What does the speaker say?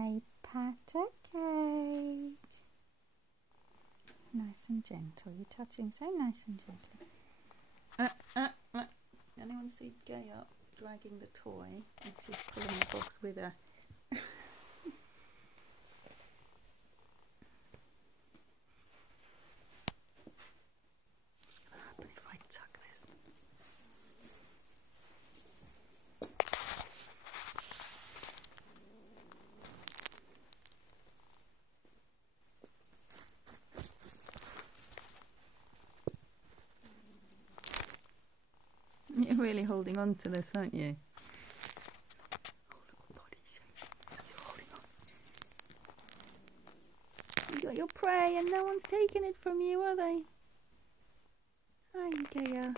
say pat, okay. Nice and gentle. You're touching so nice and gentle. Anyone see Gaea dragging the toy and she's pulling the box with her? But if I tuck this. You're really holding on to this, aren't you? Oh, little body shape. You're holding on. You got your prey and no one's taking it from you, are they? Hi, Gaea.